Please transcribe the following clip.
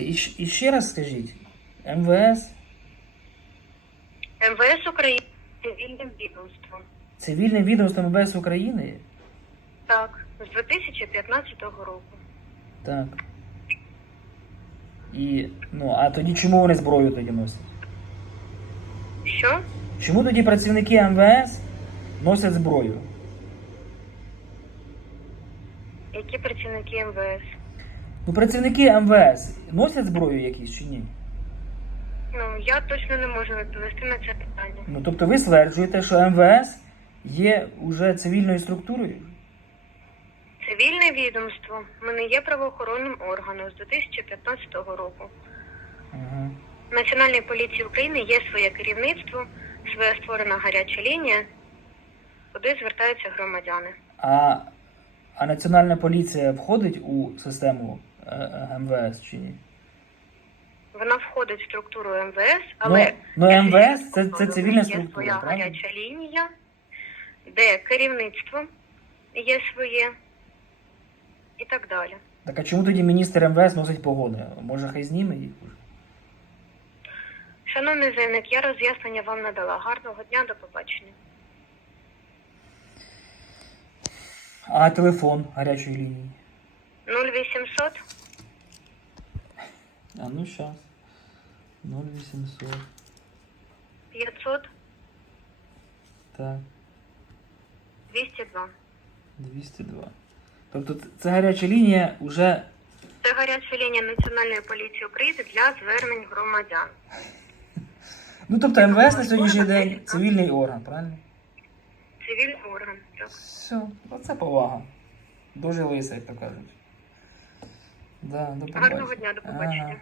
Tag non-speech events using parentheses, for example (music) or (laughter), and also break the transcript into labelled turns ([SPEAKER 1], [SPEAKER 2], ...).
[SPEAKER 1] І, і ще раз скажіть, МВС,
[SPEAKER 2] МВС України цивільним відомством.
[SPEAKER 1] цивільне відомство МВС України?
[SPEAKER 2] Так, з 2015 року.
[SPEAKER 1] Так. І, ну, а тоді чому вони зброю тоді носять?
[SPEAKER 2] Що?
[SPEAKER 1] Чому тоді працівники МВС носять зброю?
[SPEAKER 2] Які працівники МВС?
[SPEAKER 1] Ну, працівники МВС носять зброю якісь чи ні?
[SPEAKER 2] Ну, я точно не можу відповісти на це питання.
[SPEAKER 1] Ну, тобто ви стверджуєте, що МВС є уже цивільною структурою?
[SPEAKER 2] Цивільне відомство. Ми не є правоохоронним органом з 2015 року.
[SPEAKER 1] Ага.
[SPEAKER 2] В Національній поліції України є своє керівництво, своя створена гаряча лінія, куди звертаються громадяни.
[SPEAKER 1] А, а Національна поліція входить у систему МВС чи ні?
[SPEAKER 2] Вона входить в структуру МВС, але
[SPEAKER 1] ну,
[SPEAKER 2] є
[SPEAKER 1] МВС це- це цивільна
[SPEAKER 2] є
[SPEAKER 1] структура,
[SPEAKER 2] своя
[SPEAKER 1] правильно?
[SPEAKER 2] гаряча лінія, де керівництво є своє і так далі.
[SPEAKER 1] Так а чому тоді міністр МВС носить погони? Може, хай зніме їх уже?
[SPEAKER 2] Шановний заявник, я роз'яснення вам надала. Гарного дня, до побачення.
[SPEAKER 1] А телефон гарячої лінії?
[SPEAKER 2] 0800
[SPEAKER 1] А ну щас. 0800.
[SPEAKER 2] 500
[SPEAKER 1] Так,
[SPEAKER 2] 202.
[SPEAKER 1] 202. Тобто це гаряча лінія вже.
[SPEAKER 2] Це гаряча лінія Національної поліції України для звернень громадян. (laughs)
[SPEAKER 1] Ну тобто МВС на сьогоднішній день цивільний орган, правильно?
[SPEAKER 2] Цивільний орган. Так.
[SPEAKER 1] Все, оце повага. Дожилися, як то кажуть. Да, до побачення.
[SPEAKER 2] Гарного дня, до побачення.
[SPEAKER 1] Ага.